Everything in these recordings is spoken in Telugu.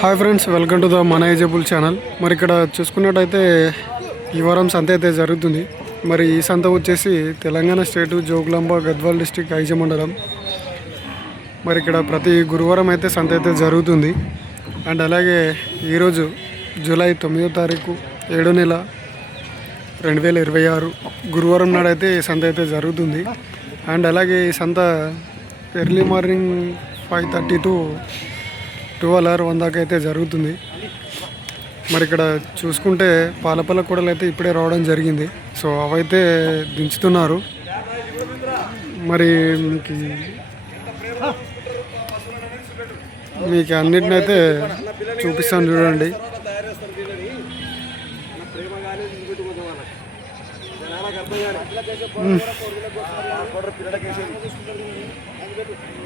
Hi friends, welcome to the మన ఏజబుల్ ఛానల్. మరి ఇక్కడ చూసుకున్నట్టయితే ఈ వారం సంత అయితే జరుగుతుంది. మరి ఈ సంత వచ్చేసి తెలంగాణ స్టేటు జోగులాంబ గద్వాల్ డిస్టిక్ ఐజ మండలం. మరి ఇక్కడ ప్రతి గురువారం అయితే సంత అయితే జరుగుతుంది. అండ్ అలాగే ఈరోజు జూలై 9వ తారీఖు 7వ నెల 2026 గురువారం నాడైతే ఈ సంత అయితే జరుగుతుంది. అండ్ అలాగే ఈ సంత ఎర్లీ మార్నింగ్ 5:30 to 12 or 1 దాకా అయితే జరుగుతుంది. మరి ఇక్కడ చూసుకుంటే పాలపల్ల కూడలు అయితే ఇప్పుడే రావడం జరిగింది. సో అవైతే దించుతున్నారు. మరి మీకు అన్నిటినైతే చూపిస్తాను, చూడండి.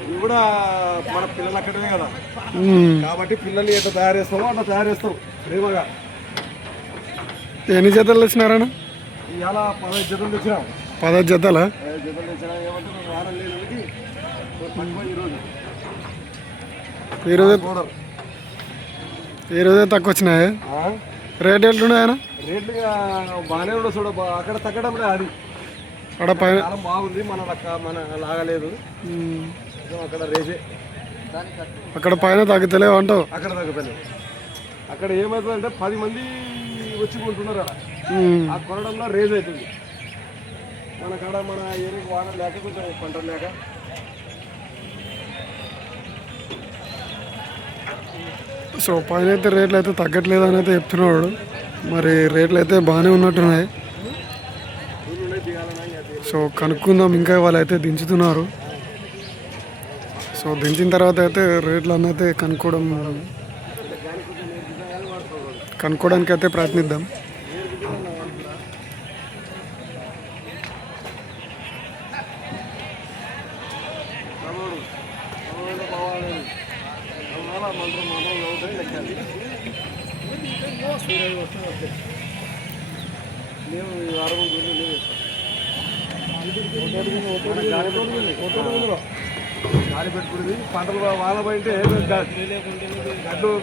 ఇవి కూడా మన పిల్లలు అక్కడమే కదా, కాబట్టి పిల్లలు ఎట్లా తయారు చేస్తామో అట్లా తయారు చేస్తాం ప్రేమగా. ఎన్ని జతలు వచ్చినారన్న? ఇవాళ 15 జతలు తెచ్చినాం. 15 జతలా? 15 జతలు తెచ్చినా. ఏమంటే మేము వారం లేనిది ఈరోజే తక్కువ వచ్చినాయి. రేట్ ఎట్లున్నాయన? రేట్లు బాగానే ఉండవు చూడ, అక్కడ తగ్గడం లేదు. అది అక్కడ పైన బాగుంది, మన లాగలేదు. అక్కడ రేజే, అక్కడ పైన తగ్గుతలేవు అంటావు? అక్కడ తగ్గుతలేవు. అక్కడ ఏమవుతుందంటే 10 మంది వచ్చి కొంటున్నారు అక్కడ. ఆ కొనడంలో రేజ్ అవుతుంది. మన కాడ మన ఏరియాకి వాటర్ లేక, కొంచెం పంట లేక సో పైన అయితే రేట్లు అయితే తగ్గట్లేదు అని అయితే చెప్తున్నాడు. మరి రేట్లు అయితే బాగానే ఉన్నట్టున్నాయి. సో కనుక్కుందాం. ఇంకా వాళ్ళు అయితే దించుతున్నారు. సో దించిన తర్వాత అయితే రేట్లు అన్నైతే కనుక్కోవడానికి అయితే ప్రయత్నిద్దాం. గాలి పెట్టుకుని పంటలు వాన పోయింటే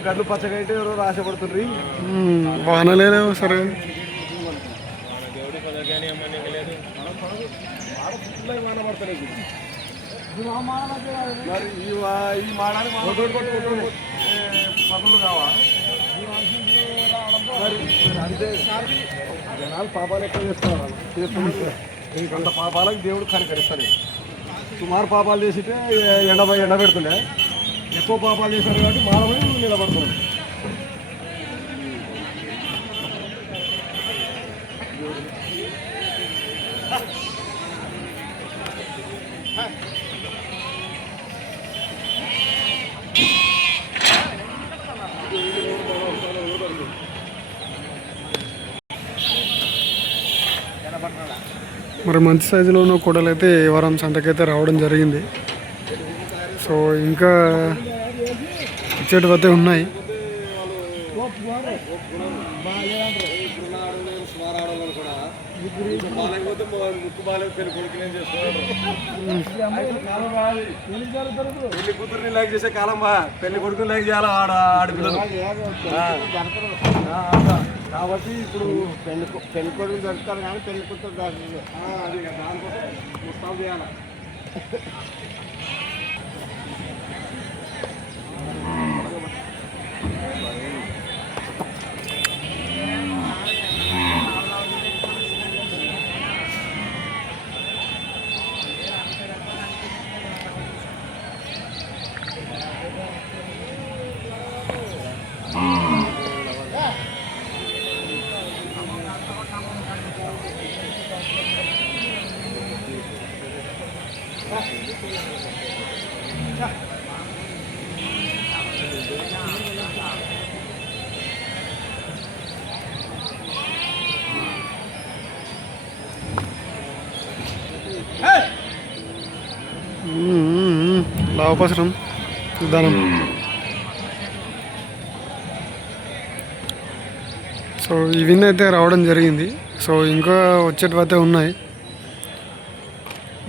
గడ్లు పచ్చగా అయితే ఎవరో ఆశపడుతుంది. వాన లేవు సరే. వాన పడతలేదు. మరి ఈ మాడాలి పనులు కావా? మరి అంతే. జనాలు పాపాలు ఎక్కువ చేస్తున్నారు. ఇంకంత పాపాలకు దేవుడు కనికరిస్తాడు. సుమారు పాపాలు చేసితే ఎండ పెడుతుండే, ఎక్కువ పాపాలు చేశారు కాబట్టి మానవుడు నిలబడుతున్నాడు. మరి మంచి సైజులో ఉన్న కూడలు అయితే ఈ వారం సంతకైతే రావడం జరిగింది. సో ఇంకా ఇచ్చేటివైతే ఉన్నాయి. పెళ్లి కూతుర్ని లైక్ చేసే కాలం బా, పెళ్లి కొడుకుని లైక్ చేయాలి ఆడపిల్లలు. కాబట్టి ఇప్పుడు పెళ్లి కొడుకుని దొరుకుతారు కానీ పెళ్లి కూతురు దొరకదు. అది దానికోసం ముస్తాబు చేయాలి. లాభపసరం విధానం. సో ఇవన్నీ అయితే రావడం జరిగింది. సో ఇంకా వచ్చేటివైతే ఉన్నాయి.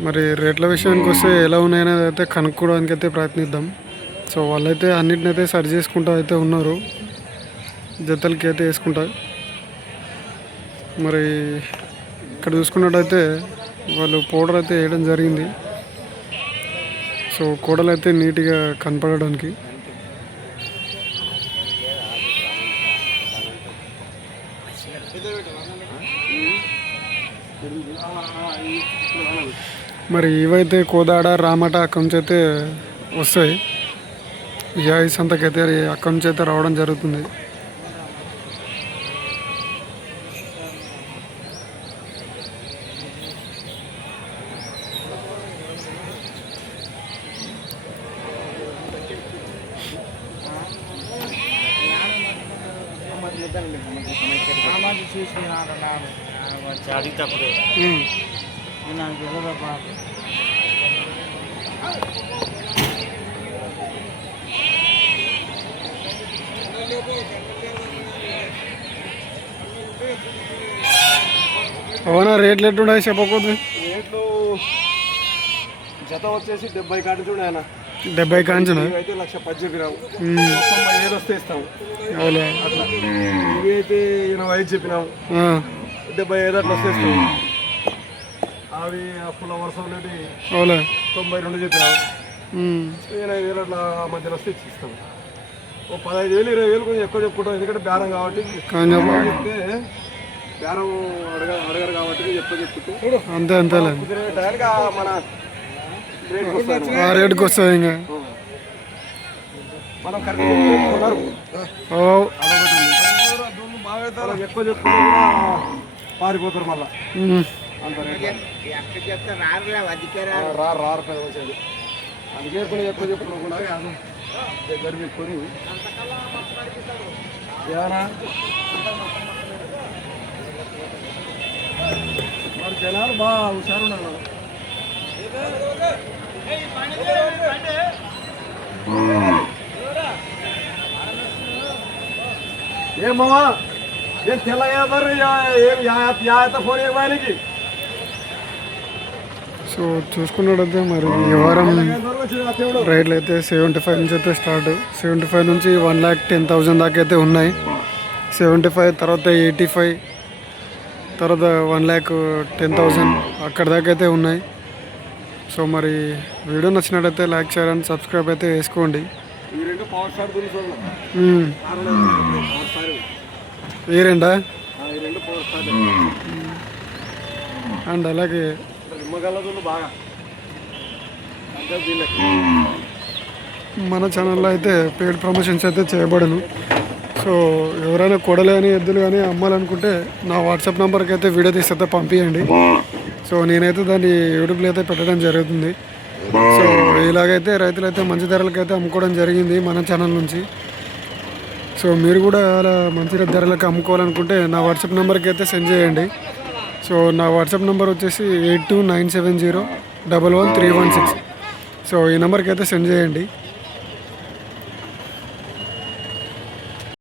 మరి రేట్ల విషయానికి వస్తే ఎలా ఉన్నాయనేది అయితే కనుక్కోవడానికి అయితే ప్రయత్నిద్దాం. సో వాళ్ళైతే అన్నిటినైతే సరి చేసుకుంటూ అయితే ఉన్నారు, జతలకి అయితే వేసుకుంటా. మరి ఇక్కడ చూసుకున్నట్టయితే వాళ్ళు పౌడర్ అయితే వేయడం జరిగింది, సో కోడలు అయితే నీట్గా కనపడడానికి. మరి ఇవైతే కోదాడ రామట అక్కడి నుంచి అయితే వస్తాయి. ఈ సంతకైతే అక్కడి నుంచి అయితే రావడం జరుగుతుంది. అడిగినప్పుడు నాకు తెలియదబ్బా. అవునా, రేట్లు ఎట్లున్నాయి చెప్పకూడదు. రేట్లు జత వచ్చేసి 70 కాడి చూడు ఆయన, 70 కాంచునా? అయితే 1,10,000 చెప్పినాము, 97 వస్తే ఇస్తాము. అవునా, అట్లా ఇవి అయితే 85 చెప్పినాము, 75 అట్లా వస్తే ఇస్తాము. అవి ఫుల్ వర్షం అనేది అవునా 92 చెప్పినాము, 85,000 అట్లా మధ్యలో వస్తే ఇస్తాము. ఓ 15,000 20,000 కొంచెం ఎక్కువ చెప్పుకుంటాం, ఎందుకంటే బేరం కాబట్టి. చెప్తే బేరం అడగారు కాబట్టి ఎక్కువ చెప్పుకుంటే అంతే అంతేలే, కుదిరే టైంకి మన రేట్కి వస్తాను. ఆ రేటుకి వస్తుంది ఇంకా. మనం కరెక్ట్ చెప్పుకున్నారు, బాగా ఎక్కువ చెప్పుకుంటే పారిపోతారు మళ్ళీ. అంత రారు పెద్ద వచ్చేది, అందుకే కొన్ని ఎక్కువ చెప్పుకోకుండా దగ్గర చెప్పుకొని ఏమన్నా మరి జనాలు బాగా హుషారు ఉన్నారు. ఏమమ్మా ఏం తెల్లయ్యారు ఏం యాత ఫోన్ ఇవ్వడానికి. సో చూసుకున్నట్టయితే మరి ఈ వారం రైడ్లు అయితే 75 నుంచి అయితే స్టార్ట్, 75 నుంచి 1,10,000 దాకా అయితే ఉన్నాయి. 75 తర్వాత 85 తర్వాత 1,10,000 అక్కడ దాకా అయితే ఉన్నాయి. సో మరి వీడియో నచ్చినట్టయితే లైక్ షేర్ అండ్ సబ్స్క్రైబ్ అయితే వేసుకోండి. ఈ రెండు పవర్ స్టార్ ఈ రెండా ఈ రెండు పవర్ స్టార్ అండ్ అలాగే నిమ్మగల్లదులు బాగా అంటే వీళ్ళకి మన ఛానల్లో అయితే పెయిడ్ ప్రమోషన్స్ అయితే చేయబడను. సో ఎవరైనా కొడలు కానీ ఎద్దులు కానీ అమ్మాలనుకుంటే నా వాట్సాప్ నెంబర్కి అయితే వీడియో తీసి అయితే పంపించండి. సో నేనైతే దాన్ని యూట్యూబ్లో అయితే పెట్టడం జరుగుతుంది. సో ఇలాగైతే రైతులైతే మంచి ధరలకు అయితే అమ్ముకోవడం జరిగింది మన ఛానల్ నుంచి. సో మీరు కూడా అలా మంచి ధరలకు అమ్ముకోవాలనుకుంటే నా వాట్సాప్ నెంబర్కి అయితే సెండ్ చేయండి. సో నా వాట్సాప్ నెంబర్ వచ్చేసి 8297011316. సో ఈ నెంబర్కి అయితే సెండ్ చేయండి.